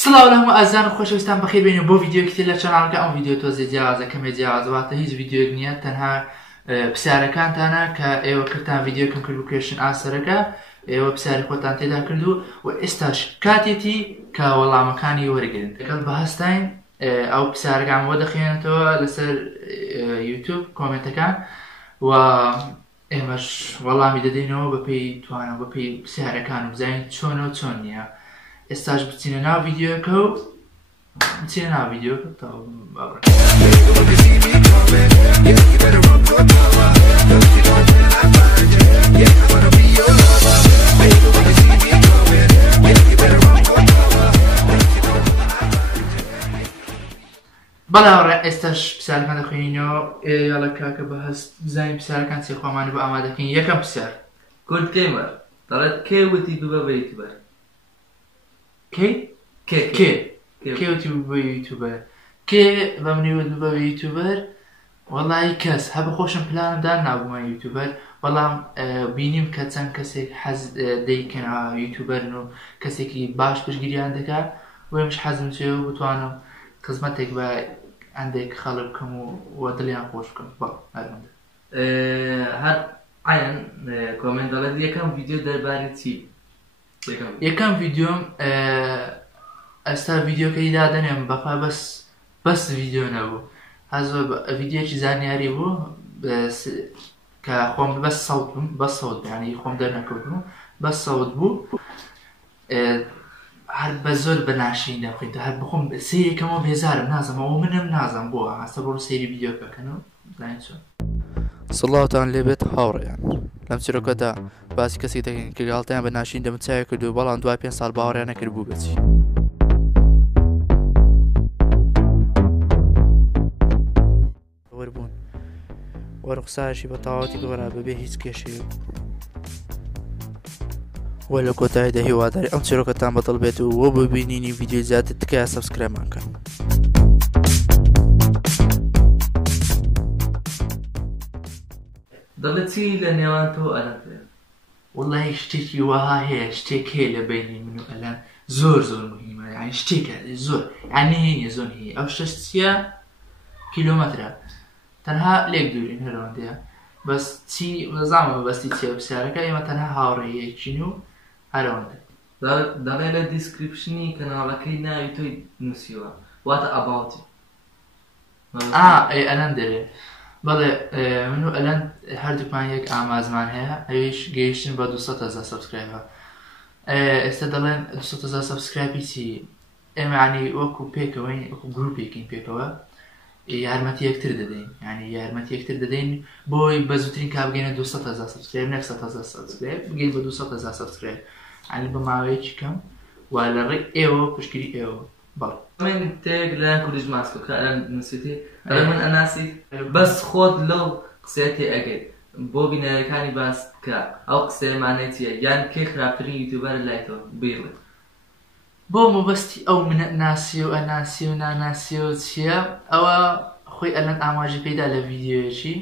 سڵاو لە هەموو ئازان و خۆشەویستان بەخێر بێنێ بۆ ڤیدیۆیەکی تر لە چەناڵەکە. ئەم ڤیدیۆ تۆزێ جیاوازەکەمێ جیاوازەواتە هیچ ڤیدیۆیەک نییە، تەنها پرسیارەکانتانە کە ئێوە کردتان ڤیدیۆکەم کرد و کوێشن ئاسەرەکە ئێوە پرسیاری خۆتان تێدا کردو و ئێستاش کاتێتی کە وەڵامەکانی وەرگن. لەگەڵ بەهەستین ئەو پرسیارەکان بۆ دەخوێنێتەوە لەسەر یوتیوب کۆمنتەکان و ئێمەش وەڵامی دەدەینەوە بەپێی توانە بەپێی پرسیارەکان و بزانین چۆنە و چۆن نییە. ئێستاش بچینە ناو ڤیدیۆکە و بچینە ناو ڤیدیۆکە تا بەڵاوەڕێ ئێستاش پرسیارەکان دەخوێنینەوە. یاڵە کاکە بەهەست بزانین پرسیارەکان چێ خۆمانی بۆ ئامادەکەین. یەکەم پرسیار کورد کێمە دەڵێت کێ وتی ببە بە یوتیوبەر؟ کێ وتی ببە یوتیوبەر؟ کێ بە منی وت ببە یوتیوبەر؟ وەڵی کەس هە بەخۆشم پلانمدا نابوومە یوتیوبەر، بەڵام بینیم کە چەند کەسێک حەز دەیکەن یوتیوبەرن و کەسێکی باش پشتگیریان دەکات و ئێمەش حەزم چێ و بتوانم خزمەتێک بە ئەندێک خەڵک بکەم و دڵیان خۆش بکەم. هەرمەندە هەر ئایان کۆمنت دەڵێت یەکەم ڤیدیۆ دەربارەی چی؟ یەکەم ڤیدیۆم ئێستا ڤیدیۆکەی دادەنێم بەخوا بەس ڤیدیۆ نەبوو، هەزوە ڤیدیۆکی زانیاری بوو کە خۆم بەس سەوت بووم، بەس سەوت یعنی خۆم دەرنەکەوتم بەس سەوت بوو، هەر بە زۆر بە ناشرین دەخوێنێتەوە، هەر بخۆم سەیرێکەمەوە بێزارم نازەمەوە منم نازم بۆ هەستە بۆ سەیری ڤیدیۆکەکەنەوە زانین چۆن. سڵاوتان لێبێت هاوڕێیان. لەم چیرۆکەدا باسی کەسێک دەکەین کە گاڵتەیان بە ناشرین دەموچاوی کردو بەڵام دوای 5 ساڵ باوەڕیان نەکرد بوو بچی. وەربوون وەرقسایشی بە تەواوەتی گۆڕا بەبێ هیچ کێشەیەک وە لە کۆتاییدا هیواداری ئەم چیرۆکەتان بەدڵ بێت و وە ببینینی ڤیدیۆی زیاتر تکایە سەبسکرایبمان کەن. دەڵێت چی لە نێوان تۆ ئەلەن؟ وەڵی شتێکی وەها هەیە، شتێک هەیە لە بینی من و ئەلەن زۆر مهمە، یعنی شتێکە زۆر یعنی هەیە زۆر هەیە. ئەو شتە چییە؟ کیلۆمەترە، تەنها لێک دوورین هەرەوەندەیە، بەس چی نەزانمە بەستی چیە پرسیارەکە، ئێمە تەنها هاوڕێیەکین و هەرەوەندە. دەڵێ لە دیسکریپشنی کەناڵەکەی ناوی تۆی نووسیوە واتە ئەباوتی ئەلەن دەرێ. بەڵێ من و ئەلەن هەردووکمان یەک ئامازمان هەیە، ئەویش گەیشتن بە 200,000 سەبسکرایبە. ئێستا دەڵێن 200,000 سەبسکرایبی چی؟ ئێمە ینی وەکو پێکەوەین، وەکو گروپێکین پێکەوە یارمەتی یەکتر دەدەین، ینی یارمەتی یەکتر دەدەین بۆی بە زووترین کا بگەینە 200,000 سەبسکرایب، نەک 100,000 سەبسکرایب بگەین بە 200,000 سەبسکرایب، ینی بە ماوەیەکی کەم و لە ڕێی ئێوە پشتگیری ئێوە. بەڵێ من تێک لەیان کوردیش ماسکۆ کە ئەلەن نووسیتی ئەلە من ئەناسی بەس خۆت لەو قسەیەتی ئەگەیت بۆ بینەرەکانی باس بکە ئەو قسەیەمانەی چییە؟ یان کێ خراپترین یوتیوبەر لای تۆ بیڵێت بۆ مەبەستی ئەو منەت ناسی و ئەناسی و ناناسی و چییە؟ ئەوە خۆی ئەلەن ئاماژی پێدا لە ڤیدیۆیەکی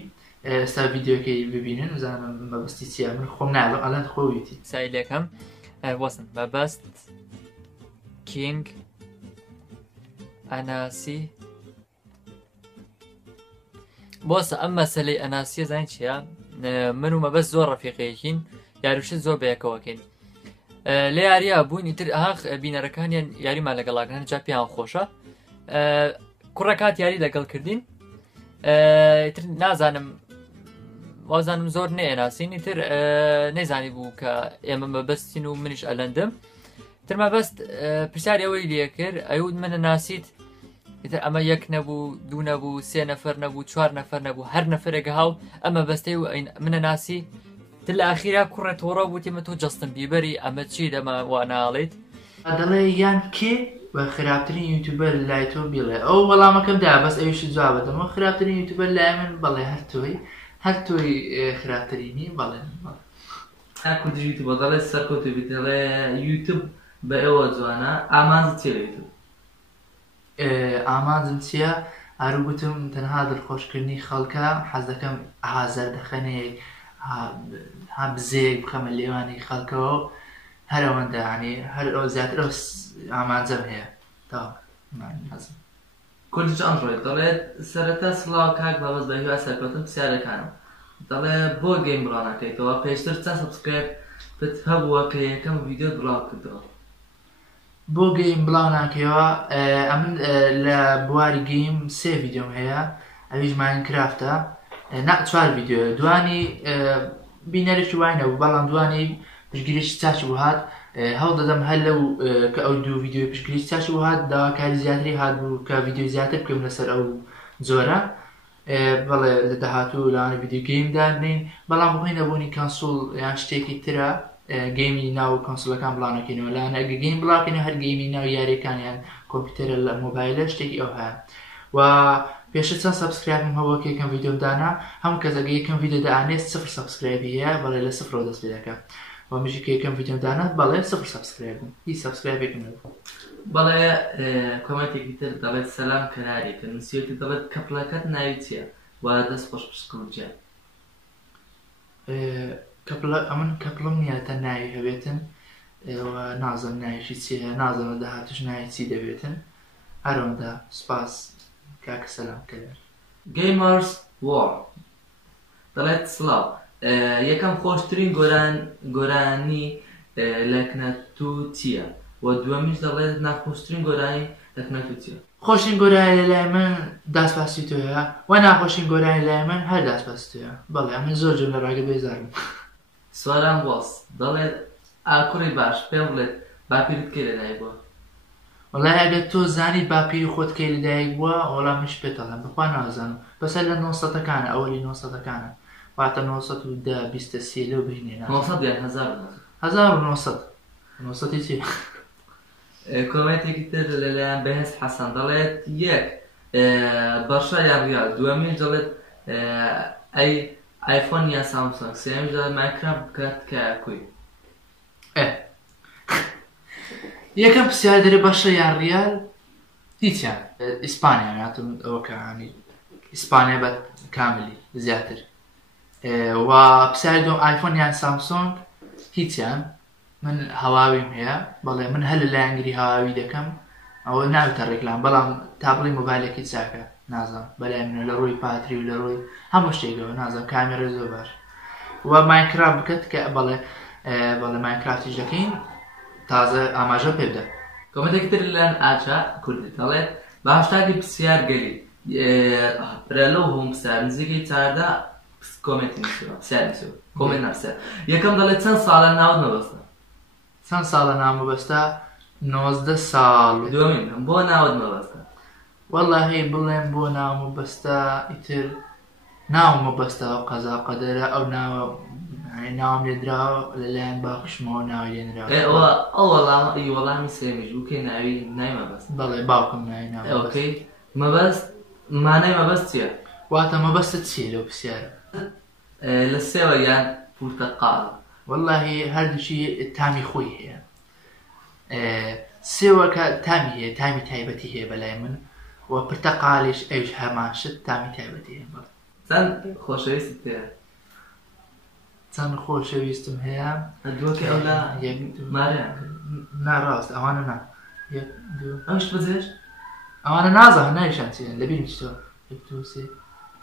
ئێستا ڤیدیۆکەی ببینن وزانم مەبەستی چییە. من خۆم ناڵم ئەلەن خۆیتی سایلەکەم وەسن مەبەست کینگ ئەناسی بۆسە ئەم مەسەلەی ئەناسیە زانین چییە؟ من و مەبەست زۆر ڕەفیقەیەکین، یاریشت زۆر بەیەکەوەکەین. لە یاریە بووین ئیتر ئاخ بینەرەکانیان یاریمان لەگەڵاکەن جا پێیان خۆشە، کوڕەکات یاری لەگەڵ کردین، ئیتر نازانم وازانم زۆر نەئێناسین، ئیتر نەیزانی بوو کە ئێمە مەبەستین و منیش ئەلەندم. تر مەبەست پرسیاری ئەوەی لێ کرد ئەیود منە ناسیت، ئیتر ئەمە یەک نەبوو، دوو نەبوو، 3 نەفەر نەبوو، 4 نەفەر نەبوو، هەر نەفرێکە هاو ئەمە بەستەی و منە ناسی. تر لە ئاخیرا کوڕێت تۆڕە بوو تێمە تۆ جەستن بیبەری ئەمە چی دەمە وا ناڵێت دەڵێ یان کێ بە خراپترین یوتیوبەر لای تۆ بیڵێ. ئەو وەڵامەکەمدا بەس ئەویش جواب بدەمەوە خراپترین یوتیوبەر لای من بەڵێ هەر تۆی خراپترینی بەڵێ کوردی یوتیوب دەڵێ سەرکەوتو بیت دەڵێ یوتیوب بە ئێوە جوانە ئامانجت چیە لە یوتیوب؟ ئامانجم چییە؟ هەروگوتم تەنها دڵخۆشکردنی خەڵکە، حەز دەکەم ئازاردەخەنێک ها بزێک بخەمە لێوانی خەڵکەوە هەرەوەندە، ینی هەر ئەو زیاتر ئەو ئامانجەم هەیە. تا حەزم کوردیش ئەندڕۆید دەڵێت سەرەتا سڵاو کاک بابەت بە هیوا سەرکەوتن پرسیارەکانم دەڵێ بۆ گەیم بڵاونەکەیتەوە پێشتر چەند سەبسکرایب پت هەبووە کە یەکەم ڤیدیۆ بڵاو کردەوە بۆ گەیم بڵاو ناکەوە ئەمن لە بواری گەیم 3 ڤیدیۆم هەیە ئەویش ماینکرافتە نا 4 ڤیدیۆ دوانی بینەرێکی وای نەبوو بەڵام دوانی پشتگیریی چاچی بوو هات هەڵ دەدەم هەر لەو کە ئەو دوو ڤیدیۆ پشتگیری چاچی بوو هات داواکاری زیاتری هات بوو کە ڤیدیۆ زیاتر بکەم لەسەر ئەو جۆرە بەڵێ لە داهاتوو لەوانە ڤیدیۆ گەیمدا بنین بەڵام بخۆی نەبوونی کانسۆڵ یان شتێکی ترە گەیمی ناو کۆنسۆلەکان بڵاونەکەینەوە لەوانە ئەگە گەیم بڵاوکەینەوە هەر گەیمی ناو یاریەکانیان کۆمپیوتەرە لە مۆبایلە شتێکی ئەو هەیە و پێشتر چەند سەبسکرایبم هەبووە کە یەکەم ڤیدیۆم دانا هەموو کەس ئەگە یەکەم ڤیدیۆ دائانێت 0 سەبسکرایبی هەیە بەڵێ لە 0 دەست پێ دەکەم و مژی کە یەکەم ڤیدیۆم دانا بەڵێ 0 سەبسکرایبم هیچ سەبسکرایبێکم نەبوو بەڵێ کۆمنتێکی تر دەڵێت سەلام کەنارێکە نووسیەتی دەڵێت کەپڵەکەت ناوی چییە وا دەست خۆش پشکڵجیە ئەمن کەپڵم نییە تا ناوی هەبێتن نازم ناویشی چی هەیە نازانە داهاتوش ناوی چی دەبێتن هەرەوەندا سپاس کاکە سەلام کەنار گەیمەرز وۆر دەڵێت سڵاو یەکەم خۆشترین گۆرانی لەکنەتو چییە و دووەمیش دەڵێت ناخۆشترین گۆرانی لەکنەتو چییە خۆشین گۆرانی لە لای من داسپاسی تۆ هەیە و ناخۆشین گۆرانی لای من هەر داسپاسی تۆ هەیە بەڵێ من زۆر جۆر لە ڕاگە بێزارم سواران بۆس دەڵێت ئاکوڕی باش پێم بڵێت باپیرت کێ لەدایک بووە وەڵای ئەگەر تۆ زانی باپیری خۆت کەی لەدایک بووە وەڵامیش پێت دەڵێم بخوا نازانم بەسەر لە 900ەکانە ئەوەلی 900ەکانە واتە 923 لەو بینێنە 900 یان 1900 900 چی کۆمنتێکی تر لەلایەن بەهێز حەسەن دەڵێت یەک بەشە یان ریال دووەمیش دەڵێت ئایفۆن یا سامسۆنگ سێمیش دەڵێت مایکرافت بکات کە کوی یەکەم پرسیار دەرێ بەشە یان ریال هیچیان ئیسپانیا هاتم ئەوە کەهانی ئیسپانیا بە کاملی زیاتر و پرسیاری دوم ئایفۆن یان سامسۆنگ هیچیان من هەواویم هەیە بەڵێ من هەر لەلایەن گری هەواوی دەکەم ئەوە ناوێتە ڕێکلام بەڵام تابڵی مۆبایلێکی چاکە نازانم بەلای منە لە ڕووی پاتری و لە ڕووی هەموو شتێکەوە نازانم کامێرە زۆر باش و ماینکرافت بکەت کە بەڵێ ماینکرافتیش دەکەین تازە ئاماژە پێ بدە کۆمنتێکی تر لەلایەن ئاچا کوردی دەڵێت بە هاشتاگی پرسیار گەلی پرەلەو هەموو پرسیار نزیکەی چاردا کۆمنتی نووسیوە پرسیار نووسیوە کۆمنت نەپرسیار یەکەم دەڵێت چەند ساڵە ناوت مەبەستە چەند ساڵە نامەبەستە 19 ساڵ دووەمین بۆ ناوت مەبەستە وەڵاهی بڵێم بۆ نامەبەستە ئیتر ناومەبەستە ئەو قەزا قەدەرە ئەو ناوم لێدراوە لەلایەن باوکشمەوە ناوی لێنراوە ئەو وەڵامی سێمیش بووکەی ناوی نای مەبەست بەڵێ باوکم ناوی ناوە ئۆکەی مەبەست مانای مەبەست چییە واتە مەبەستە چیە لەو پرسیارە لە سێوە یان پورتەقاڵ وەڵاهی هەردووچی تامی خۆی هەیە سێوەکە تامی هەیە تامی تایبەتی هەیە بەلای من و پرتەقاڵیش ئەوش هەمان شت تامی تایبەتی هەیە بەڵێ چەند خۆشەویستت پێیە چەند خۆشەویستم هەیە دووەکە ئەو لە ماریان ناڕاست ئەوانە نا ئەوش بەجێش ئەوانە نازانم ناویشان چیان لەبیرم چی تۆ سێ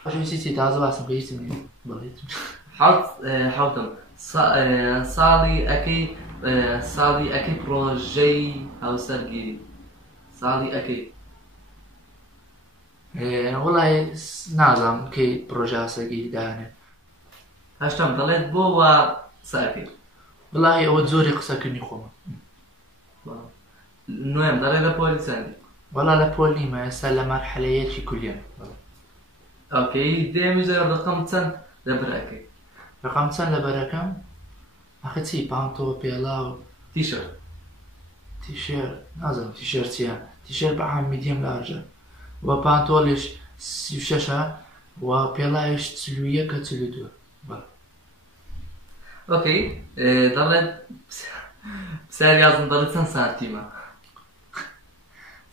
خۆشەویستی چی تازە باسم کە هیچم نییە بڵێت حوتم ساڵی ئەەکەی پرۆژەی هاوسەرگیری ساڵی ئەەکەی وڵای نازانم کەی پرۆژە هاوسەرگیری داهێنێت هەشتم دەڵێت بۆ وا ساکەی وڵای ئەوە زۆری قسەکردنی خۆمە نوێم دەڵێت لە پۆلی چەندی وەڵا لە پۆل نیمە ئێستا لە مەرحەلەیەکی کولیەم ئۆکەی دێمیش ڕقم چەند لەبەرەکەی ڕقم چەند لەبەرەکەم ئەخە چی پانتۆ پێڵا و تیشەرت تیشێر نازانم تیشێر چییە تیشێر بە عام میدیەم لارجە و پانتۆڵیش 36ە و پێڵایش 41 کە 42 ئۆکەی دەڵێت پرسیار یازم دەڵێت چەند سانتیمە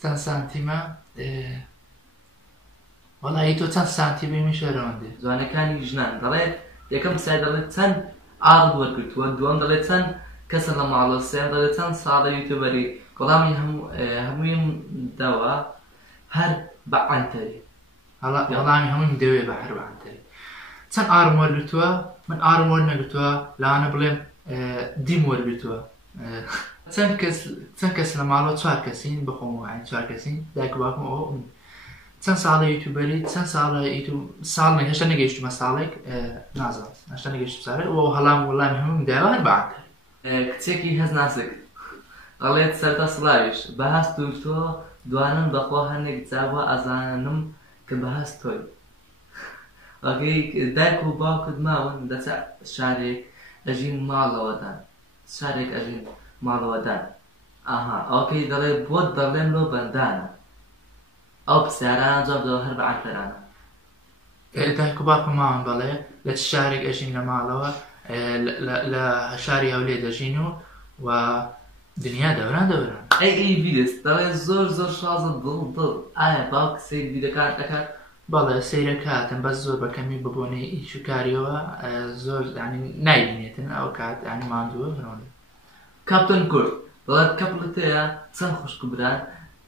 چەند سانتیمە وەڵی تۆ چەند سانتیمە شەرەوەندێ جوانەکانی ژنان دەڵێت یەکەم پرسیار دەڵێت چەند ئاڵ وەرگرتووە دووەم دەڵێت چەند کەسە لە ماڵۆ سێم دەڵێت چەند ساڵە یوتیوبەری وەڵامی هەموویم داوە هەر بەعەنتەری وەڵامی هەمووی دەوێ بە هەر بەعەنتەری. چەند ئارم وەرگرتووە؟ من ئارم وەرنەگرتووە، لەوانە بڵێم دیم وەرگرتووە. چەند کەس لە ماڵەوە 4 کەسین بخۆمەوە، 4 کەسین دایک و باوکم ئەوە چەند ساڵە یوتیوبەری، چەند ساڵە ساڵ هێشتا نەگەیشتمە ساڵێک نازانم هێشتا نەگەیشتم ساڵێک ئەوە هەڵام وەڵامی هەمووم داوە هەر بەعەنتەری. کچێکی هەز ناسک ئەڵێت سەرتا سڵاویش بەهەست تۆ دوانم بەخوا هەندێک جابوە ئەزانم کە بەهەست تۆی دایک و باوکت ماون دەچە شارێک ئەژین ماڵەوەدان شارێک ئەژین ماڵەوەدان ئەوکەی دەڵێ بۆت دەڵێم لۆ بەندانە ئەو پرسیارانە جواب دەوە هەر بەعەنتەرانە. دایک و باوکم ماون بەڵێ لە چ شارێک ئەژین لە ماڵەوە لە شاری هەولێر دەژین و دنیا دەوران ئەی ویدس دەڵێ زۆر شازە دڵ ئایا باوک سەیر ویدەکان دەکات؟ بەڵێ سەیرەکاتن بەس زۆر بەکەمی ببوونی ئیش و کاریەوە زۆر نایبینێتن ئەو کات ئەنی ماندووە بنەوە. کاپتن کورد دەڵێت کەپڵت هەیە چەند خوشک بران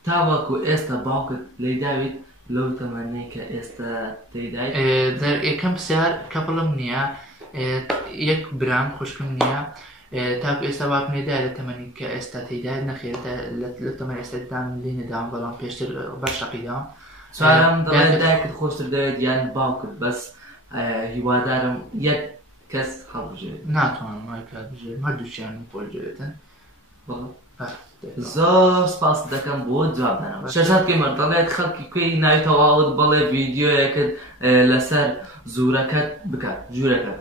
تاوەکو ئێستا باوکت لێی داویت لەو تەمەنەی کە ئێستا تێدایت؟ یەکەم پرسیار کەپڵم نییە، یەک برام خوشکم نییە، تاکو ئێستا باوکم لێدایە لە تەمەنی کە ئێستا تێدایت نەخێتە لە تەمەنی ئێستادان لێ نەداوم بەڵام پێشتر بەشەقیداوم. سوالم دەڵێت دایکت خۆشتر دەوێت یان باوکت بەس هیوادارم یەک کەس هەڵبژێت. ناتوانم وای کات بژێرم هەردووچیان خۆشەوێتن. زۆر سپاس دەکەم بۆ جوابدانەوە. شەشات پێمە دەڵێت خەڵکی کوێی نایتەواوت بەڵێ ڤیدیۆیەکت لەسەر زوورەکەت بکات ژوورەکەت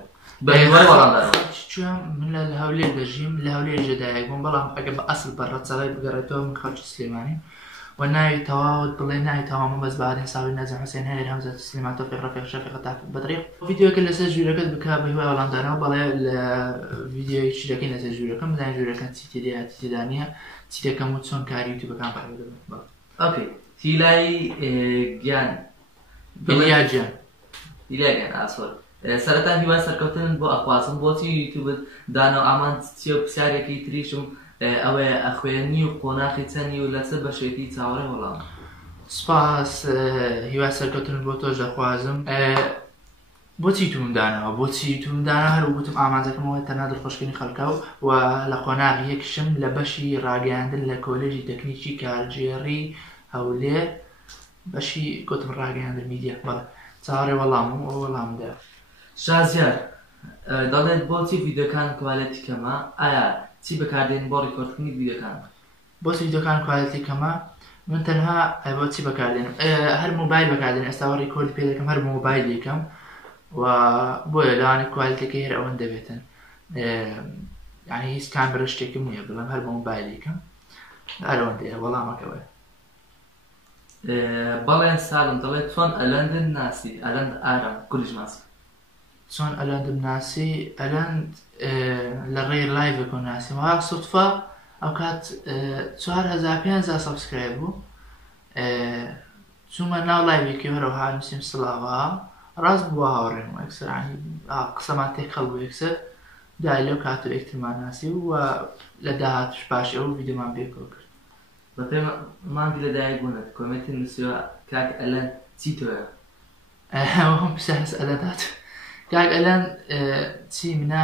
من لە هەولێر دەژیم لە هەولێر ژێدایەک بووم بەڵام ئەگە بە ئەسڵ بەڕەچەڵی بگەڕێتەوە من خەڵکی سلێمانی و ناوی تەواوت بڵێ ناوی تەواو بەس بەعادێن ساوی نەزم حوسێن هەیە هەمزە سلێمان تۆفیق ڕەفیق شەفیق تاک بەطریق ڤیدیۆکە لەسەر ژوورەکەت بکا بە هیوای وەڵامدانەوە بەڵێ لە ڤیدیۆی چیرەکەی لەسەر ژوورەکەم بدانین ژوورەکان چی تێدایە چی تێدا نییە چی دەکەم و چۆن کاری یوتیوبەکان پەڕێ دەبێت. ئۆکەی تیلای گیان بڵیاجیان دیلایگەن ئاسۆر سەرەتا هیوای سەرکەوتن بۆ ئەخوازم بۆچی یوتیوبت دانەوە ئامان چیە پرسیارێکی تریشم ئەوەیە ئەخوێنی و قۆناغی چەندی و لەسەر بەشێتی چاوەڕێ وەڵام. سپاس هیوای سەرکەوتن بۆ تۆش دەخوازم. بۆچی یوتیوبمدانەوە بۆچی یوتیوبمدانە هەر گوتم ئامانجەکەمەوە تەنها دڵخۆشکردنی خەڵکە و لە قۆناغی یەکشم لە بەشی ڕاگەیاندن لە کۆلێژی تەکنیکی کارژێڕی هەولێر بەشی گوتم ڕاگەیاندن میدیا بەڵێ چاوەڕێ وەڵامم ئەو وەڵامدا. شازیار دەڵێت بۆچی ڤیدیۆکان کوالێتی کەمە ئایا چی بەکاردێن بۆ ڕیکۆردکردنی ڤیدیۆکان؟ بۆچی ڤیدیۆکان کوالێتی کەمە؟ من تەنها بۆچی بەکاردێنم هەر مۆبایل بەکاردێن ئێستاوە ڕیکۆردی پێ دەکەم هەر مۆبایل یەکەم و بۆیە لەوانێ کوالێتەکەی هەر ئەوەن دەبێتن یعنی هیچ کامێرە شتێکم نییە بڵێم هەر بە مۆبایل یەکەم هەرەوەن دێ وەڵامەکەوە. بەڵێن ساڵم دەڵێت چۆن ئەلەندن ناسی ئەلەند ئارەم کوردیش ناسی چۆن ئەلەندم ناسی ئەلەند لە ڕێی لایڤێکۆ ناسی وها سوتفا ئەو کات 4500 سەبسکرایب بوو چوومە ناو لایڤێکی هەرەوەها نووسیم سڵاوە ڕاست بووە هاوڕێم ئەکسەر قسەمان تێک خەڵ بوو یەکسەر دای لەو کاتۆ یەکترمان ناسی و لە داهاتوش پاش ئەو ڤیدیۆمان پێکەوە کرد. بە پێم مانگی لەدایک بوونەت کۆمێتی نووسیوە کاک ئەلەند چی تۆیە؟ ئەوەم پرسیارس ئەلەندات کاک ئەلەند چی منە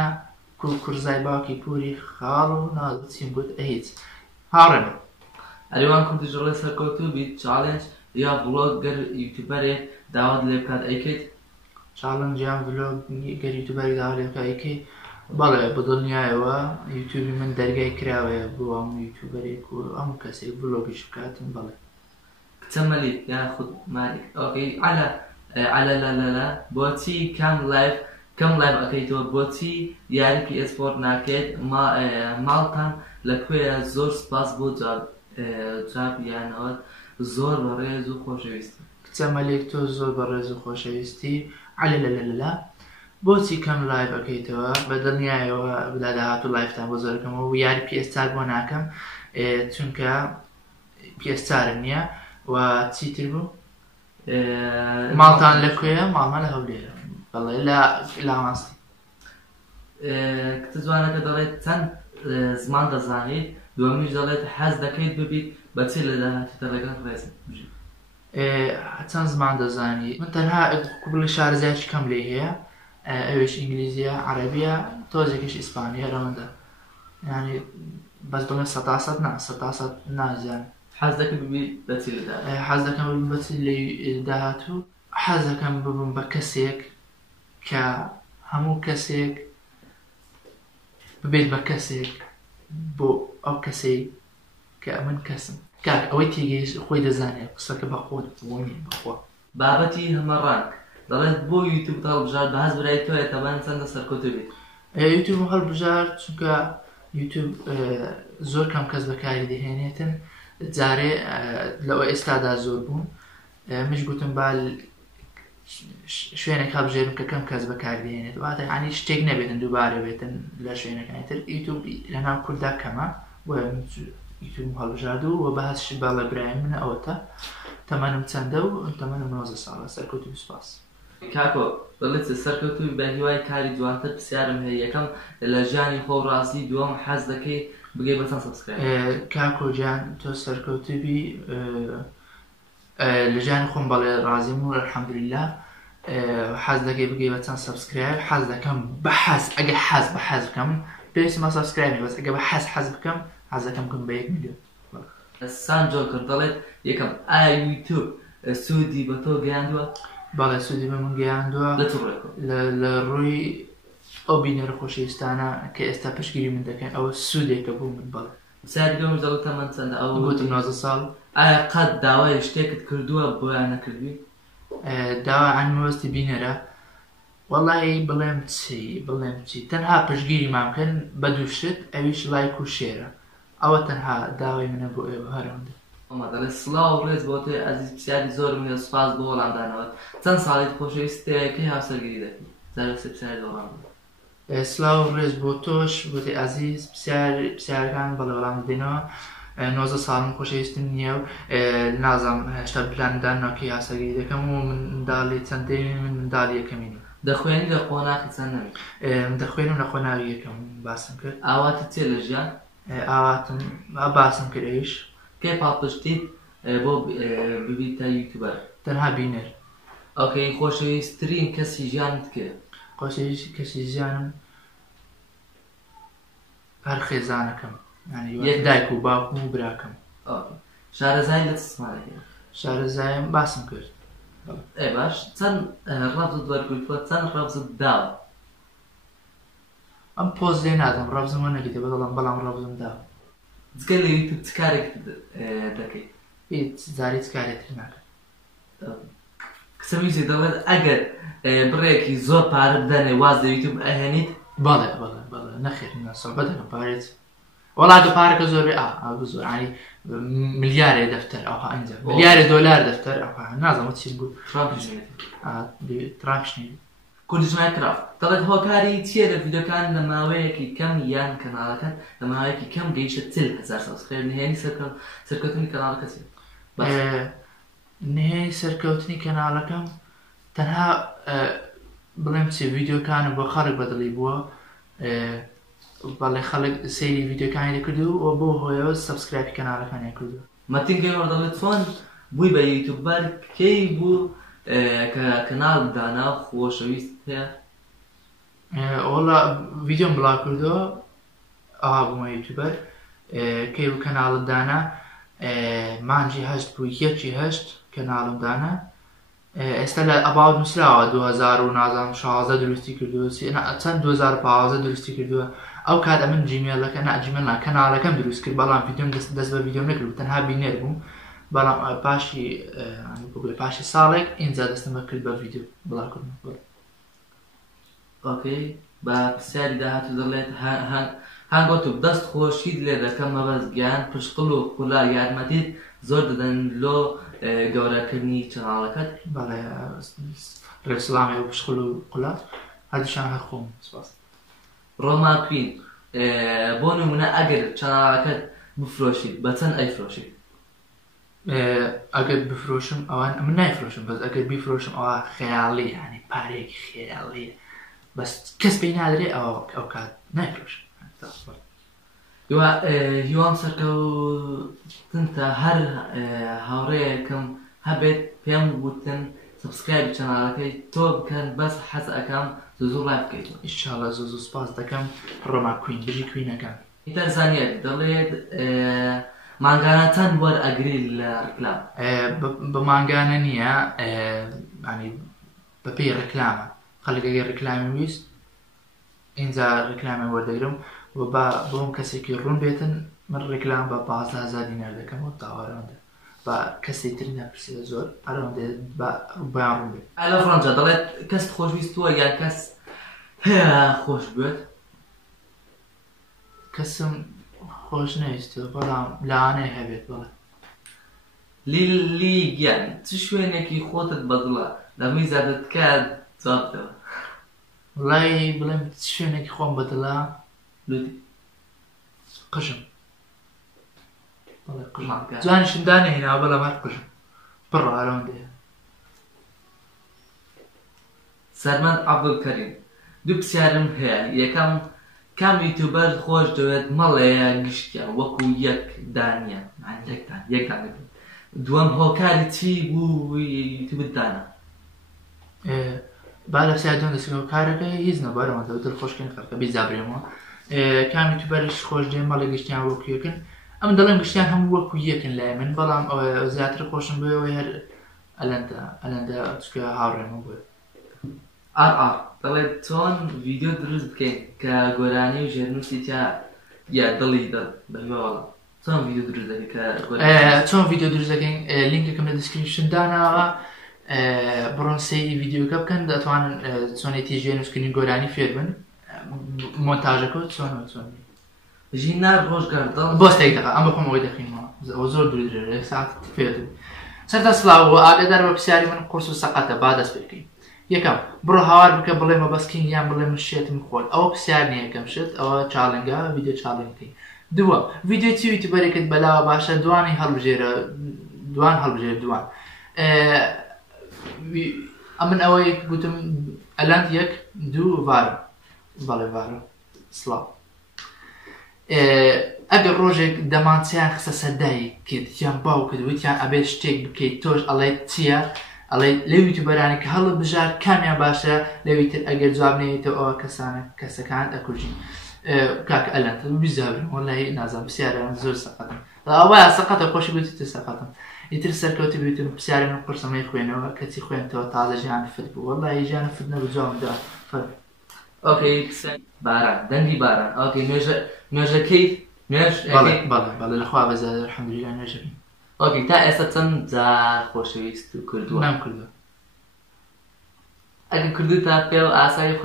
کورزای باوکی پوری خاڵ و نازە چیم گوت هیچ هاوڕێم. ئەریوان کوردیش ڕێ سەرکەوتوو بیت چالێنج یا ڤڵۆگ گەر یوتیوبەرێ داوات لێ بکات ئەیکەیت؟ چالەنجیان ڤلۆگ گەر یوتیوبەری داوا لێ بکات ئەیکەی؟ بەڵێ بەدڵنیایەوە یوتیوبی من دەرگای کراوەیە بۆ هەموو یوتیوبەرێک و هەموو کەسێک ڤلۆگیش بکاتن بەڵێ. کچە مەلید یان خود مالک ئۆکەی علە بۆچی کەم لایڤ ئەەکەیتەوە بۆچی یاری PS Sport ناکەیت ماڵتان لەکوێیە؟ زۆر سپاس بۆ جوابیانەوە زۆر بەڕێز و خۆشەویستی. کچە مەلێک تۆ زۆر بەڕێز و خۆشەویستی علە بۆچی کەم لایڤ ئەەکەیتەوە؟ بەدڵنیایەوە بدا داهاتوو لایڤتان بۆ زۆرەکەمەوە و یاری PS4 بۆ ناکەم چونکە PS4 نییە و چیتر بوو؟ ماڵتان لەکوێیە؟ ماڵمان لە هەولێرە بەڵێ لە ئامانستی. کتە جوانەکە دەڵێت چەند زمان دەزانیت دومیش دەڵێت حەز دەکەیت ببیت بە چی لە داهاتوودا لەگەڵ ڕێزت بژیت؟ چەند زمان دەزانی من تەنها بڵێ شارەزایکی کەم لێ هەیە ئەوێش ئینگلیزیە عەرەبیە تۆزێکیش ئیسپانیە لەوەندا یعنی بەس بڵێ 100% نا 100% نازیان حەز دەکەیت ببیت بە چی لە داهاتوودا؟ حەز دەکەم ببم بە چی لە داهاتوو حەز دەکەم ببم بە کەسێک کە هەموو کەسێک ببێت بە کەسێک بۆ ئەو کەسەی کە من کەسم کاک ئەوەی تێگەیش خۆی دەزانێت قسەکە بە خۆت بۆنی بەخۆ بابەتی هەمەڕانگ دەڵێت بۆ یوتیوب هەڵبژار بە هەست برای تۆیە تەبان چەندە سەرکەوتو بێت یوتیوب هەڵبژار چونکە یوتیوب زۆر کەم کەس بەکاری دەهێنێتن جارێ لەوە ئێستادا زۆر بوون مش گوتم با شوێنێک هەڵبژێرم کە کەم کەس بەکار دێنێت واتە عنی شتێک نەبێتن دووبارە بێتن لە شوێنەکانی تر یوتیوب لەناو کووردا کەمە بۆ یوتیوب هەڵبژاردوو و بەهەست باڵە برای منە ئەوەتە تەمەنم چەندە و تەمەنم 90 ساڵە سەرکەوتوی 20 کاکۆ دەڵێت سەرکەوتوی بە هیوای کاری جوانتر پرسیارم هەیە یەکەم لە ژیانی خۆ ڕاستی دووەم حەز دەکەی بگەی بە چەند سەبسکرایب؟ کاکۆ گیان تۆ سەرکەوتوی لە ژیانی خۆم بەڵێ ڕازیم و الحەمدوللیلا حەز دەکەی بگەی بە چەند سەبسکرایب حەز دەکەم بە حەز ئەگە حەز بە حەز بکەم پێویستمە سەبسکرایب بەس ئەگە بە حەز بکەم حەز دەکەم بکەم بە 1 میلیۆن سانجۆ کرد دەڵێت یەکەم ئایا یوتیوب سوودی بە تۆ گەیاندووە؟ بەڵێ سوودی بە من گەیاندووە لە چ ڕێکەوە؟ لە ڕووی ئەو بینەرە خۆشەویستانە کە ئێستا پشتگیری من دەکەن ئەوە سوودێکە بوو من بەڵێ پرسیاری دووەمش دەڵێت تەمەن چەندە؟ ئەو گوتم 90 ساڵ ئایا قەت داوای شتێکت کردووە بۆیان نەکردووی؟ داوا عن مەوەستی بینەرە وەڵی بڵێم چی تەنها پشتگیری مامکەن بە دوو شت ئەویش لایک و شێرە ئەوە تەنها داوای منە بۆ ئێوە هەرەوەندە ئەمە دەڵێت سڵاو و ڕێز بۆ تۆی ئەزیز پرسیاری زۆر منە سوپاس بۆ وەڵامدانەوەت چەند ساڵیت خۆشەویستەیە کەی هاوسەرگیری دەکەی؟ زارەسێ پرسیاری وەڵام سلااو ڕێز بۆ تۆش بۆتی ئازیز پرسیارەکان بەڵێ وەڵام بدەینەوە 90 ساڵم خۆشەویستم نییە و نازانم هێشتا پلاندان ناکەی یاسەگیری دەکەم و منداڵی چەندەی من منداڵی یەکەمینی دەخوێنی لە قۆناغی چەند نەوی؟ دەخوێنم لە قۆناغی یەکەم باسم کرد ئاواتت چێ لە ژیان؟ ئاواتم باسم کرد ئەویش کێ پاڵپشتیت بۆ ببیت تا یوتیوبەر؟ تەنها بینەر ئۆکەی خۆشەویستترین کەسی ژیانت کێ؟ خۆشەویستی کەسی ژیانم هەر خێزانەکەم یەک دایک و باوکم و براکەم شارەزای لە چ سمانێکی؟ شارەزایم باسم کرد باش چەند ڕەبزت وەرگرتووە چەند ڕەبزت داوە؟ ئەم پۆز لێ نادەم ڕەبزم وە نەگریتە بەڵام ڕەبزم داوە جگە لە یوتیوب چ کارێک دەکەیت؟ هیچ زاری چ کارێتر ناکەم کسەویزی دەڵێت ئەگەر بڕێکی زۆر پارە بدەنێ واز لە یوتیوب ئەهێنیت؟ بەڵێ نەخێر سەڵبەت دەکەم پارێت وەڵا پارەکە زۆر زۆر ینی ملیارێ دەفتەر ئەوها ئەنجە ملیارێ دۆلار دەفتەر ئەوها نازانم چی بوو ترامپشنێتی کوردستان کرافت دەڵێت هۆکاری چیە لە ڤیدیۆکان لە ماوەیەکی کەم یان کەناڵەکان لە ماوەیەکی کەم گەیشتە 40,000 سەبسکرایب نهێنی سەرکەوتنی کەناڵەکە چیە؟ نهێنی سەرکەوتنی کەناڵەکەم تەنها بڵێم چی ڤیدیۆکانم بۆ خەڵک بەدڵی بووە بەڵێ خەڵک سەیری ڤیدیۆکانی دەکردو و بۆ هۆیەوە سەبسکرایبی کەناڵەکانیان کردو مەتینگەی وەردەڵێت چۆن بووی بە یوتیوبەر کەی بوو کە کەناڵ دانا خۆشەویست هەیە؟ وەڵا ڤیدیۆم بڵاو کردەوە ئەوا بوومە یوتیوبەر کەی بوو کەناڵم دانا مانجی 8 بوو 1/8 کەناڵم دانا ئێستا لە ئەباوت نووسراوە 2016 دروستی کردووە چەند 2015 دروستی کردووە ئەو کات ئەمن جیمێلەکە جیمێل کەناڵەکەم دروست کرد بەڵام ڤیدیۆم دەست بە ڤیدیۆم نەکرد تەنها بینەر بووم بەڵام پاشی ساڵێک ئینجا دەستم کرد بە ڤیدیۆ بڵاوکردن ئۆکەی بە پرسیاری داهاتوو دەڵێت هەنگۆتو دەست خۆشید لێ دەکەم مەبەست گیان پشقڵ و قولا یارمەتیت زۆر دەدەن لۆ گەورەکردنی چەناڵەکەت؟ بەڵێ ڕێسڵامی و پشقڵ و قولات هەردووشیان هەر خۆم سپاس ڕۆما کوین بۆ نمونە ئەگەر چەناڵەکەت بفرۆشیت بە چەند ئەیفرۆشیت؟ ئەگەر بفرۆشم ئەوان من نایفرۆشم بەس ئەگەر بیفرۆشم ئەوە خەیاڵی ینی پارێکی خەیاڵیە بەس کەس پێی نادرێ ئەو کات نایفرۆشم هیوام سەرکەوتنتە هەر هاوڕێیەکەم هەبێت پێم گوتن سبسکرایب چەناڵەکەی تۆ بکەن بەس حەز ئەەکەم زوو ڕای بکەیتەوە. ئیشاڵە زۆ سپاس دەکەم ڕۆما کوین بژی کوینەکان. ئیتر زانیت دەڵێت مانگانە چەند وەرئەگری لە ڕکلام؟ بە مانگانە نییە، ینی بەپێی ڕکلامە. خەڵک ئەگەر ڕکلامی ویست ئینجا ڕکلامی وەردەگرم و بۆم کەسێکی ڕوون بێتن من ڕکلام بە 15,000 دینار دەکەمەوە تاوارەوەندە بە کەسی تر نەپرسێ زۆر ئەرەوەندە بەیان ڕوون بێت. ئەلە فڕەنجا دەڵێت کەس خۆشویستووە یان کەس هەیە خۆش بێت؟ کەسم خۆش نەویستوە بەڵام لاوانەیە هەبێت. بڵێ لیگیان چ شوێنێکی خۆتت بەدڵە لەمەی زیادت کات جوابتەوە؟ وڵای بڵێم شوێنێکی خۆم بەدڵە لوتی قژم. بەڵێ قژم جوانیشم دانەهێنا بەڵام هەر قژم بڕە ئەرەوەندەیە. سەرمەند عەبدولکەریم دوو پرسیارم هەیە. یەکەم کام یوتیوبەر خۆش دەوێت مەڵەیە گشتیان وەکو یەک دانیە یەکتان دووەم هۆکاری چی بوو یوتیوبت دانا؟ با لە پرسیار دوم دەستەکەم کارەکەی هیچ نەبارەوەندە دڵخۆشکردن خەڵکە بیزابرێمەوە. کام یوتیوبەرش خۆش دێ مەڵێ گشتیان وەکو یەکن. ئەم دەڵێن گشتیان هەموو وەکو یەکن لای من بەڵام زیاتر خۆشم بووەوەی هەر ئەلەندە چکە هاوڕێمە بووە. دەڵێت چۆن ڤیدیۆ دروست بکەین کە گۆرانی و ژێرنووسی تیا یا دڵی بەهیواوەڵە چۆن ڤیدیۆ دروست دەکەین کە چۆن ڤیدیۆ دروست دەکەین؟ لینکەکەم لە دیسکریپشن داناوە، بڕۆن سەیری ڤیدیۆکە بکەن دەتوانن چۆنێتی ژێرنووسکردنی گۆرانی فێر بن مۆنتاژەکە چۆن ژینار ڕۆژگاردەڵ بۆستێک دەکە ئەم بەخۆمەوەی دەخینەوە زۆر درێ ساعت فێر سەرتا سڵاو ئاگادار بە پرسیاری من قورس و سەقەتە با دەست پێ بکەین. یەکەم بڕۆ هاوار بکە بڵێ مەبەستکین یان بڵێ من شێتم خۆت ئەوە پرسیار نییە یەکەم شت ئەوە چاڵنگە ڤیدیۆ چاڵنگەکەی. دووە ڤیدیۆ چی یوتیوبەرێکت بەلاوە باشە دوانی هەڵبژێرە دوان ئەمن ئەوەی گوتم ئەلاند 1 2 ڤارە بەڵێ ڤارە سڵاو. ئەگەر ڕۆژێک دەمانچیان خسە سەردایی کرد یان باو کرد وتیان ئەبێت شتێک بکەیت تۆش ئەڵێت چییە؟ ئەڵێ لێ یوتیوبەرانی کە هەڵە بژار کامیان باشە لەوی تر ئەگەر جواب نێتەوە ئەوە کەسەکان ئەکوژین. کاکە ئەلەند بیزابرم وەڵای نازانم پرسیارە زۆر سەقەتم ئەوە سەقەتە خۆشی گوتیتر سەقەتم ئیتر سەرکەوتی بێتم پرسیارە من قورسەمەی خوێنەوە کەچی خوێنتەوە تازە ژیان فت بوو وەڵای ژیان فت نەبوو جوابمدا فەرق. ئۆکەی باران دەنگی باران ئۆکەی نوێژەکەی بەڵێ لەخوا بەزاد الحەمدوللیلا نوێژەکەین. ئۆکەی تا ئێستا چەند جار خۆشەویست و کردووە؟ نام کردووە. ئەگەر کردو تا پێ و ئاسایی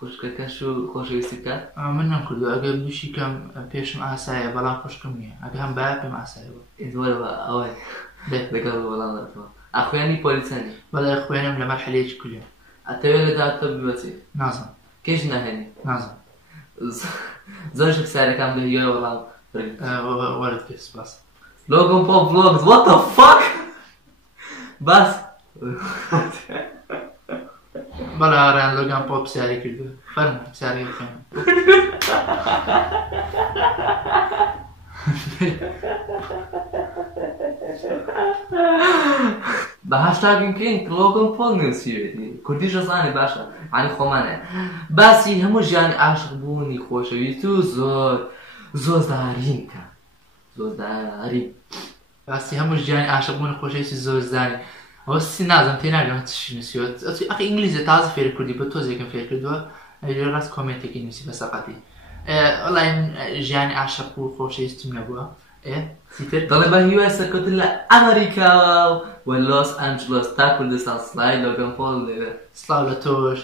خوشکەکەش و خۆشەویستی بکات؟ من نام کردووە ئەگەر دووشی کەم پێشم ئاسایە بەڵام خوشکم نییە ئەگە هەم باە پێم ئاسایە بوو ئەوەی لەگەڵ وەڵام دەتەوە ئەخوێنی پۆلیسەنی؟ بەڵێ خوێنم لە مەرحەلەیەکی کولێ. ئەتەوێت لە داوتە ببەچێت؟ نازانم. کێش ناهێنی؟ نازانم. زۆر پرسیارەکان لە هیوای وەڵام وەرە پێ سپاس. Logan Paul vlogs, what the fuck? بس بەڵێ ئاڕیان لۆگان پۆڵ پرسیاری کردووە فەرموو پرسیاری خوێنم. بە هاشتاگین بکەین لۆگان پۆڵ نووسیوێتی کوردیش ئەزانی باشە عنی خۆمانەیە باسی هەموو ژیانی عاشق بوونی خۆشەویست و زۆر زارین کە زۆرداری باسی هەموو ژیانی عاشق بوون خۆشەویستی زۆر زانی ئەوە سی نازانم تێ ناگەم چی نووسیوە ئەخی ئینگلیزی تازە فێر کوردی بە تۆزێکم فێر کردووە ڕاست کۆمنتێکی نووسی بە سەقەتی وەڵای من ژیانی عاشق و خۆشەویستیم نەبووە دەڵێ بە هیوای سەرکەوتن لە ئەمریکا و لۆس ئەنجلس تا کوردستان سڵای لۆگان پۆڵ لێرە سڵاو لە تۆش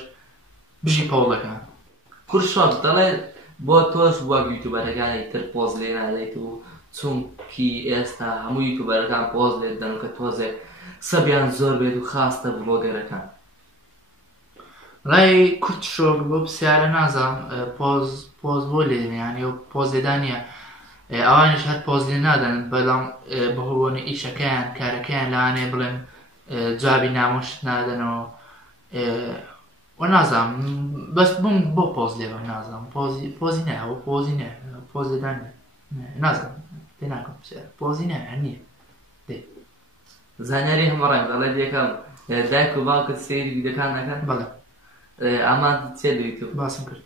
بژی پۆڵەکان کورشۆت دەڵێ بۆ تۆش وەک یوتیوبەرەکانی تر پۆز لێ نادەیت و چونکی ئێستا هەموو یوتیوبەرەکان پۆز لێت دەن کە تۆزێک سەبیان زۆر بێت و خاستە بڵۆگەرەکان ڕای کورت شۆک بۆ پرسیارە نازانم پۆز بۆ لێنیانی و پۆز لێدانە ئەوانش هەر پۆز لێ نادەن بەڵام بەهۆبوونی ئیشەکەیان کارەکەیان لەوانەیە بڵێن جوابی نامۆشت نادەنەوە وەنازانم بەس بم بۆ پۆز لێوە نازانم پۆزی نە ئەو پۆزی نە پۆز لەدان نازانم پێ ناکەم پۆزی نە هەر نییە زانیاری هەموو ڕنگ دەڵێ یەکەم دایک و باوکت سەیری ویدیۆکان نەکەن بەڵێ ئامان چێ لە یوتیوب باسم کرد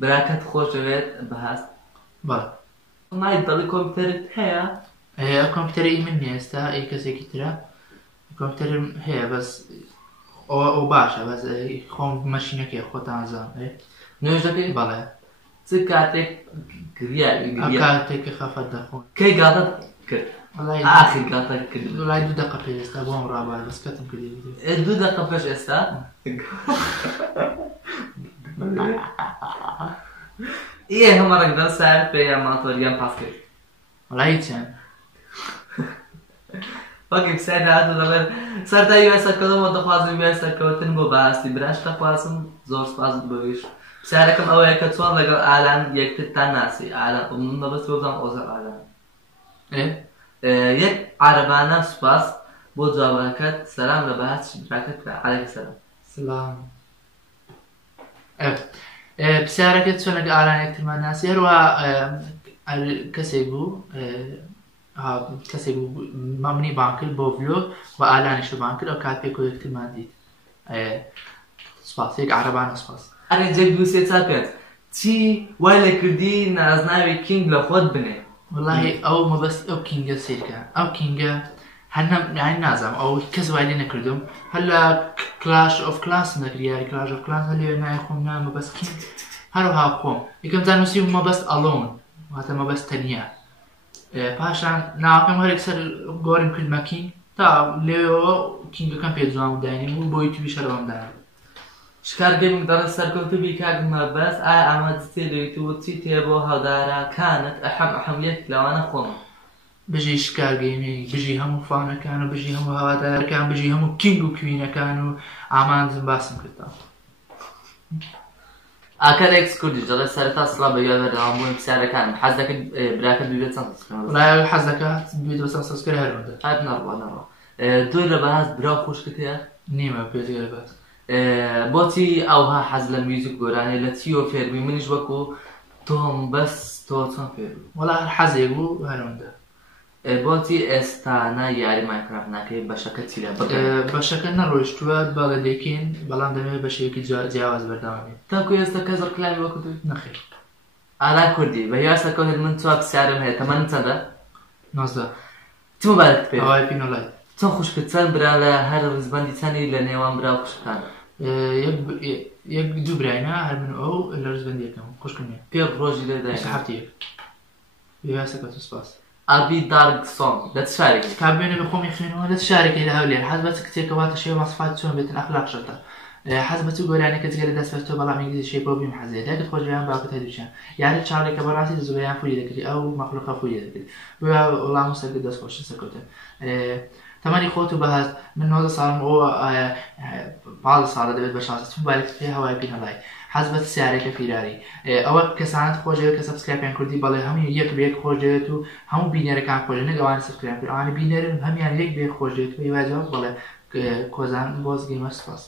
براکەت خۆشەوێت بەهاست بەڵێ مای دەڵی کۆمپیوتەرت هەیە کۆمپیوتەری من نیە ئێستا کەسێکی ترە کۆمپیوتەرم هەیە بەس ئەو باشە بەس خۆم مەشینەکەی خۆتان نوێژ دەکەی بەڵێ چ کاتێک گریا کاتێککە خەفەت دەخۆن کەی گاتت کرد ئاخر گاتە کرد لای 2 دقە پێ ئێستا بۆم ڕابار بەسکەتم کردی 2 دقە پێش ئێستا هەمە ڕنگدان سار پێ یان ماتۆریان پاس کرد وەڵای چەند وەکی پسای داهات دەڵێن سەرتایی وای سەرکەوتنەوە دەخوازم وای سەرکەوتن بۆ باستی براش دەخوازم زۆر سپاس بۆیش پسارەکەم ئەوەیە کە چۆن لەگەڵ ئالان یەکترتان ناسی ئالان من بەبەست بۆ بزانم ئۆزەر ئالان یەک عەرەبانە سوپاس بۆ جوابەکەت سەلام لە بەهاچی براکەت عەلەیکە سەلام سلام پسیارەکەت چۆن لەگە ئالان یەکترمان ناسی هەروە کەسێک بوو کەسێک بوو مەمنی بان کرد بۆ ڤلۆگ و ئالانیشە بان کرد ئەو کات پێک و یەکترمان دیت سوپاس یەک عەرەبانە سوپاس ئەرێ جێک دووسێ چاپێت چی وای لە کردی نازناوی کینگ لە خۆت بنێ وەڵاهی ئەو مەبەست ئەو کینگە سیرکە ئەو کینگە هەنەم نازانم ئەو کەس وای لێ نەکردم هەر لە کلاش ئۆف کلاس نەکریاری کلاش ئۆف کلاس هەر لێ نای خۆم نا مەبەست کینگ هەروەها خۆم یەکەم زانوسی مەبەست ئەلۆن واتە مەبەست تەنیا پاشان ناوەکەم هەرێک سەر گۆڕیم کردمە کینگ تا لێەوە کینگەکەم پێ جوان داینیم و بۆ یوتیوبی شەرەوەم دایم شکار گەیمک دەڵێت سەرکەوتوبی کاکمە بەس ئایا ئامادەستێ لێیت و چی تێ بۆ هەڵداراکانت ئەحەمیەت لەوانە خۆم بژی شکارگەیمی بژی هەموو فانەکان و بژی هەموو هەوادارەکان بژی هەموو کینگ و کوینەکان و ئامانزم باسم کردەوە ئاکە ئێکس کوردی دەڵێت سەرەتا سڵا بەیان بەردەوام بوون پرسیارەکانم حەز دەکەن براکەت ببێت چەند وڵای حەز دەکات بێت بە سەبسکرایب هەرەوەندە هات نەڕوا دوور لە بەهاست برا خۆشکت هەیە نیمە پێ بەس بۆچی ئەوها حەز لە میوزیک گۆرانێ لە چیۆ فێربووی منیش وەکو تۆم بەس تۆ چۆن فێربووی وەڵا هەر حەزێک بوو هەرەوەندە بۆچی ئێستانە یاری ماینکرافت ناکەی بەشەکە چیرە بەشەکە نەڕۆیشتووە بەڵێ دەکەین بەڵام دەمێت بەشەیەکی جیاواز بەردەوامێت تاکو ئێستا کەس ڕکلامی وەکو توی نەخێر ئالا کوردی بە یا سەرکەوتت من چوار پرسیارم هەیە تەمەن چەندە 19 چ مۆبایلت پێ ئەوای پینۆلایت چۆن خوشکت چەند برا لە هەر ڕزبەندی چەندی لە نێوان برا و خوشکان یەک دوو براینە هەر من ئەو لە ڕزبەندیەکەم خوشکم نیە پێ ڕۆژی لێدای هەفتەیەک وێواسەکەت سوپاس ئابی دارک سۆن لە چ شارێکی کابێنە بە خۆمی خوێنەوە لە شارێکی لە هەولێر حەز بە چ کتێکەواتە شێوە مەسفات چۆن بێتن ئەخلاق شەتە حەز بە چ گۆرانێکە جگە لە دەست بەستەوە بەڵام ئینگلیزی شێ بۆ بیم حەزێت یاکت خۆشیان باوکت هەردووچیان یاری چاڵێکە بەڕاستی دەزوبەیان فوری دەکردی ئەو مەخلوقە فوری دەکرد بۆ وەڵام و سەرگە دەست خۆش سەرکەوتە تەمەنی خۆت و بەهاست من 90 ساڵم ئەوە 15 ساڵە دەبێت بە شانس موبایلت پێ هەوای پینەڵای حەز بە سیارێکە فیراری ئەوە کەسانت خۆشەوێت کە سەبسکرایبیان کردی بەڵێ هەموو یەک بێک خۆش دەوێت و هەموو بینەرەکان خۆش نەگەوان سەبسکرایب کرد ئەوانە بینەرن هەمیان یەک بێک خۆش دەوێت و هیواجەوە بەڵێ کۆزان بۆز گەیمە سپاس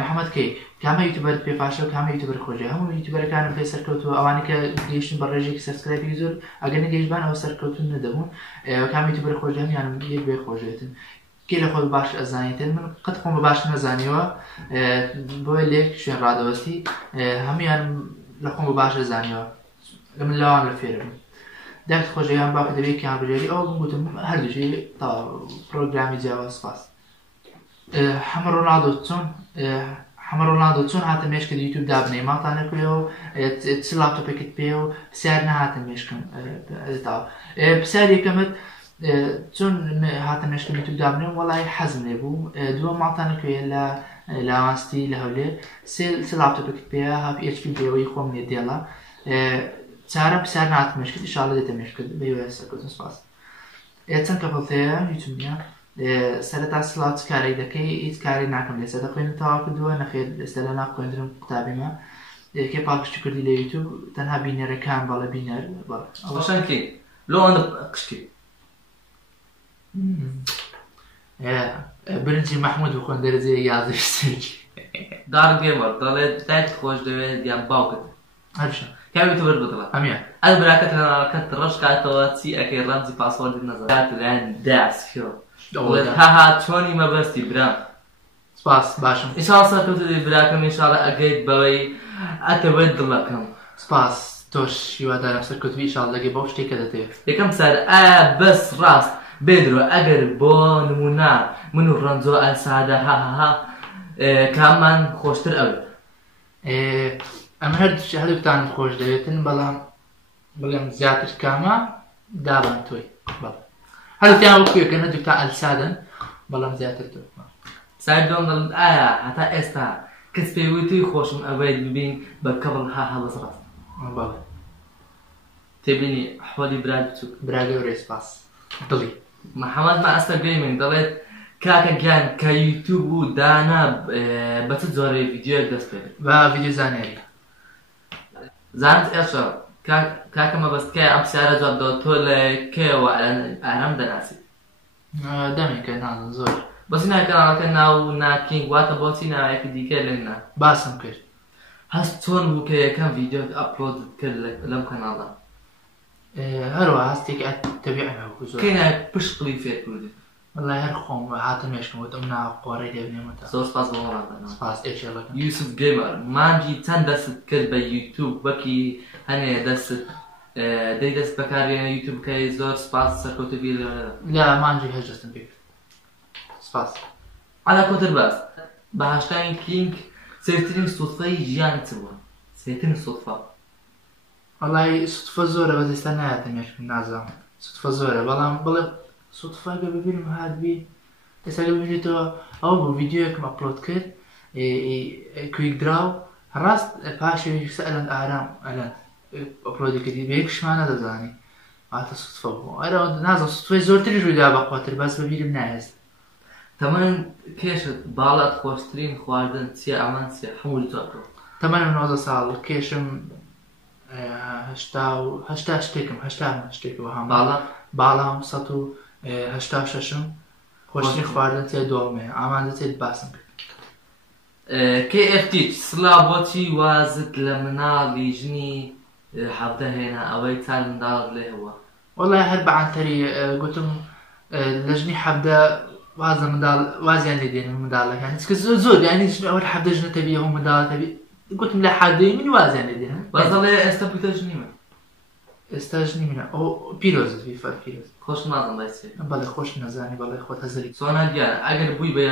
محەممەد کەی کامە یوتیوبەر پێ پاشە و کامە یوتیوبەر خۆشە هەموو یوتیوبەرەکانم پێ سەرکەوتووە ئەوانە کە گەیشتن بە ڕێژێکی سەبسکرایبی زۆر ئەگەر نەگەیشتبان ئەوە سەرکەوتون نەدەبوون کامە یوتیوبەر خۆش هەمیانم یەک بێک خۆش دەوێتن کێ لە خۆی باش ئەزانیتن من قەت خۆم بە باش نەزانیوە بۆی لێک شوێن ڕادەوەستی هەمیان لە خۆم بە باش ئەزانیوە من لەوان لە فێرم دەکت خۆشەیان باکە دەبێت کامبرێری ئەو گوتم هەردووشی تا پرۆگرامی جیاواز سپاس حەمە ڕۆناڵدۆ چۆن هاتە مێشکە یوتیوب دابنێ ماڵتانە کوێەوە چ لاپتۆپێکت پێ و پرسیار نەهاتە مێشکم پرسیار یەکەمت چۆن هاتە مێشکم یوتیوب دابنێ وەڵای حەزم لێ بوو دووە ماڵتانە کوێ لە لاوانستی لە هەولێر سێ لاپتۆپێکت پێ HP پێوەی خۆم لێ دێڵە چارە پرسیار نهاتە مێشکت ئینشاڵڵا دێتە مێشکت بەهیوای سەرکەوتن سوپاس چەند کەپڵتەیە یوتیوبیە سەرەتا سڵاو چ کارێک دەکەی هیچ کارێک ناکەم لێ سەدە خوێنم تەواو کردووە نەخێر ئێستا لە ناو خوێندنم قوتابیمە کێ پاڵپشتی کردی لە یوتیوب تەنها بینەرەکان بەڵێ بینەر ئەوەشانکی لۆ ئەوەندە قشتی برنجی محمود بخۆن دەرەجەی 11 دار گێمەر دەڵێت دایت خۆش دەوێت یان باوکت هەرشە کاوی تۆ بردڵە ئەمیە ئەل براکەت هەناڵەکەت ڕەش کاتەوە چی ئەەکەی ڕەمزی پاسوەردت نەزانات لایەن داسیەوە هاها چۆنی مەبەستی برام سپاس باشم ئیشاڵ سەرکەوتە براکەم ئینشاڵە ئەگەیت بەوەی ئەتەوێت دڵەکەم سپاس تۆش هیوادارم سەرکەوتوی ئیشاڵ لەگەی بەو شتێکە دەتەوێت یەکەم سەر بەس ڕاست بێدرۆ ئەگەر بۆ نمونا من و ڕەنجۆ ئەلسادە هاهاها کاممان خۆشتر ئەوێت ئەمە هەردووتانم خۆش دەوێتن بەڵام بڵێم زیاتر کامە دابان تۆی هەردووتیان وەکوێکن هەردووتان ئەلسادن بەڵام زیاتر تۆ سای دۆم دەڵێت ئایا هەتا ئێستا کەس پێیوتوی خۆشم ئەوەیت ببین بە کەڵ هاها بەس ڕاست باڵێ تێبینی حۆلی برات بچووک براگەورێ سپاس دڵی محەممەد ما ئەستا گەیمنگ دەڵێت کاکە گیان کە یوتیوب و دانا بە چ جۆرەی ڤیدیۆیەک دەست پێ بە ڤیدیۆ زانیاری زانت ئێشە کاکە مەبەستکای ئەم پرسیارە جواب دەوە تۆ لە کێوە ئارام دەناسی دەمێکە نازم زۆر بەسی ناکەناڵەکە ناو ناکینگ واتە بۆچی ناوەیەکی دیکە لێنا باسم کرد هەست چۆن بوو کە یەکەم ڤیدیۆت ئەپلۆد کرد لەم کەناڵە هەروە هەستێک تەبیعەمە بوو زۆر کەینا پشقڵی فێر کوردی وەڵای هەر خۆم هاتم مێشکمەوە ئەم ناو قۆڕەی دەبنێمەتە زۆر سپاس بۆ وەڵامدانەوە سپاس ئێشێڵەکە یوسف گەیمەر مانگی چەند دەست کرد بە یوتیوب وەکی هەنێ دەست دەی دەست بەکارێنە یوتیوب بکەی زۆر سپاس سەرکەوتوی لێرە لا مانجی هەش دەستم پێ کرد سپاس عەلا کۆتر باس بە هاشتاگی کینگ سێترین سوتفەی ژیان چ بووە سێترین سوتفە وەڵای سوتفە زۆرە بەس ئێستا نایەتە مێشکم نازانم سوتفە زۆرە بەڵام بڵێ سوتفەگە ببینم هاتبی ئێستا گە ببینێتەوە ئەوە بوو ڤیدیۆیەکم ئەپلۆد کرد کویک دراو ڕاست پاشەوی ئەلەند ئارام ئەلەند ئەپلۆدی کردی بە یەک شمانە دەزانی هاتە سوتفە بوو ئەرەوە نازم سوتفەی زۆرتری ڕوویدا بەخواتر باس بەبیرم نایەست تەمەن کێشت باڵات خۆشترین خواردن چیە ئەمان چیە هەموو جۆکە تەمەنم 90 ساڵ کێشم هەشتا شتێکم هەشتا شتێکەوە هەم باڵا باڵام 186م خۆشترین خواردن چێ دۆڵمێ ئامان دەچێت باسم کرد KFT سڵا بۆچی وازت لە مناڵی ژنی حەبدە هێنا ئەوەی چال منداڵت لێ هەوە وەڵای هەر بەعانتەری گوتم لە ژنی حەبدە وازە منداڵ وازیان لێ دێنم منداڵەکان هیچ کەس زۆر یانی ئەوە حەبدە ژنە تەبی هەموو منداڵ تەبی گوتم لە حەدەی من وازیان لێ دێنم باز دەڵێ ئێستا بوویتە ژنی من ئێستا ژنی منە ئەو پیرۆزت فیفەر پیرۆز خۆش نازم بایسێ بەڵێ خۆش نەزانی بەڵێ خۆت هەزەری سۆنا دیارە ئەگەر بووی بە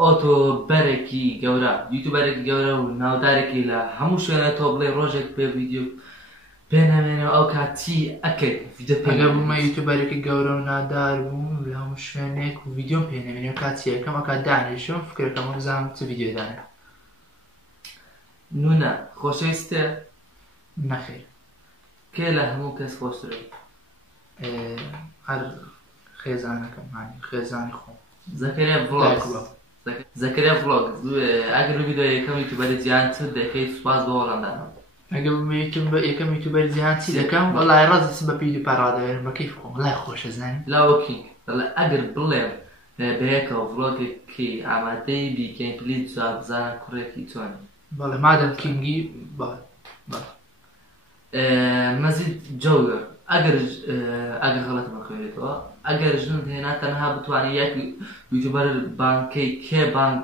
ئۆتۆبەرێکی گەورە یوتیوبەرێکی گەورە و ناودارێکی لە هەموو شوێنە تۆ بڵێ ڕۆژێک پێ ڤیدیۆ پێنامێنەوە ئەو کاتی ئەکرد ئەگەر بوومە یوتیوبەرێکی گەورە و نادار بووم لە هەموو شوێنێک و ڤیدیۆم پێنامێنێ کاتی یەکەم ئەکات دانیشم فکرەکەم بزانم چ ڤیدیۆ دانێ نونە خۆشەویستە نەخێر کێ لە هەموو کەس خۆشترە هەر خێزانەکەم خێزانی خۆم زەکەریا ڤڵۆگ زەکەریا ڤڵۆگ ئەگەر ڤیدیۆ یەکەم یوتیوبەری جیهان چ دەکەیت سوپاس بۆ وەڵامدانەوە ئەگەر یەکەم یوتیوبەر جیهان چی دەکەم وەڵای ڕازم بە پیدی پاڕادەوێنم بە کەیف خۆم وەڵای خۆشە زانین لاوەکی ئەگەر بڵێم بەیەکەوە ڤڵۆگێکی ئامادەی بیکەین پلیز جواب بزانە کوڕێکی چۆنی بەڵێ مادەم کینگی مەزید جەوگە ئەگەر غەڵەتمە خوێنێتەوە ئەگەر ژنت هێنا تەنها بتوانێت یەک یوتیوبەر بانکەی کێ بانک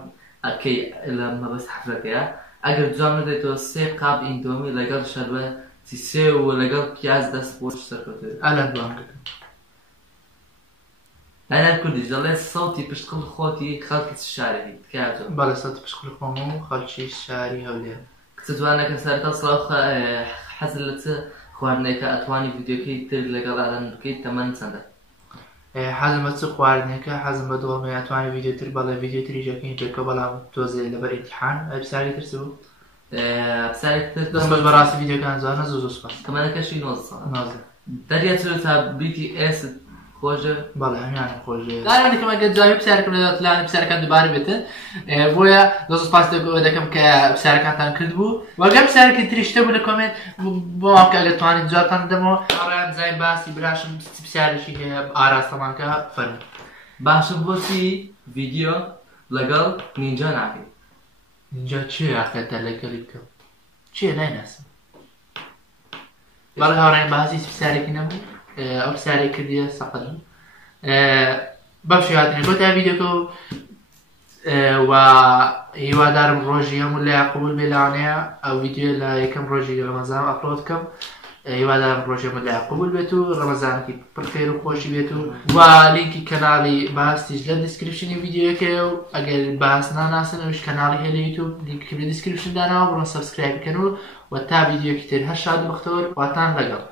ئەکەی لە مەبەست حەفرەکەیە ئەگەر جواب نەدەیتەوە 3 قاپ ئیندۆمی لەگەڵ شەربەتی سێ و لەگەڵ پیاز دەست بۆ سەرکەوتێت ئەلەند بانکەکەم لەنەر کوردیش دەڵێ سەوتی پشتقڵ خۆتی خەڵکی شارێکی تکایە بەڵێ سەوتی پشتقڵ خۆم و خەڵکی شاری هەولێر کچە جوانەکە سەرتا سڵاو حەزت لە چ خواردنێکە ئەتوانی ڤیدیۆکەی تر لەگەڵ ئالان بکەیت تەمەن چەندە حەزم بە چ خواردنێکە حەزم بە دۆڵمێ ئەتوانی ڤیدیۆتر بەڵێ ڤیدیۆتری ژەکەین پێکە بەڵام تۆزێ لەبەر ئیمتیحان پرسیاری ترس بوو پرسیارێک تر دەست بەس بەڕاستی ڤیدیۆکان زۆر زۆر سپاس تەمەنەکەشی 90 ساڵ نازم دەریە چ تا بیتی ئێست خۆشە بەڵێ هەمیان خۆشە دارانێکم ئەگەر جوابی پرسیارەکەم لەدەتلانە پرسیارەکان دووبارە بێتن بۆیە زۆر سپاس دەکەم کە پرسیارەکانتان کرد بوو وەگەر پرسیارێکی تریشتە بوو لە کۆمنت بۆ کە ئەگەر توانیت جوابتان دەمەوە ئاڕیان زای باسی براشم پرسیارێکی هەیە ئاراستەمانکە فەرموو باشە بۆچی ڤیدیۆ لەگەڵ نینجا ناکەیت اینجا چێ ئاکەتە لەگەڵی بکەم چێ نایناسم بەڵێ هاوڕێن باسی پرسیارێکی نەبوو ئەو پرسیارێک کردیە سەقەت بەو شێواتنە کۆتا ڤیدیۆکە و هیوادارم ڕۆژی هەموو لە قبول بێ لەوانەیە ئەو ڤیدیۆ لە یەکەم ڕۆژی ڕەمەزان ئەپلۆد بکەم هیوادارم ڕۆژی هەموو لە قبول بێت و ڕەمەزانێکی پڕ خێر و خۆشی بێت و لینکی کەناڵی باسیش لە دیسکریپشنی ڤیدیۆیەکەیە و ئەگەر باس ناناسن ئەوش کەناڵی هەیە لە یوتیوب لینکی دیسکریپشن داناوە بڕۆن سەبسکرایب بکەن و تا ڤیدیۆکی تر هەر شاد و بەختەوەر واتان لەگەڵ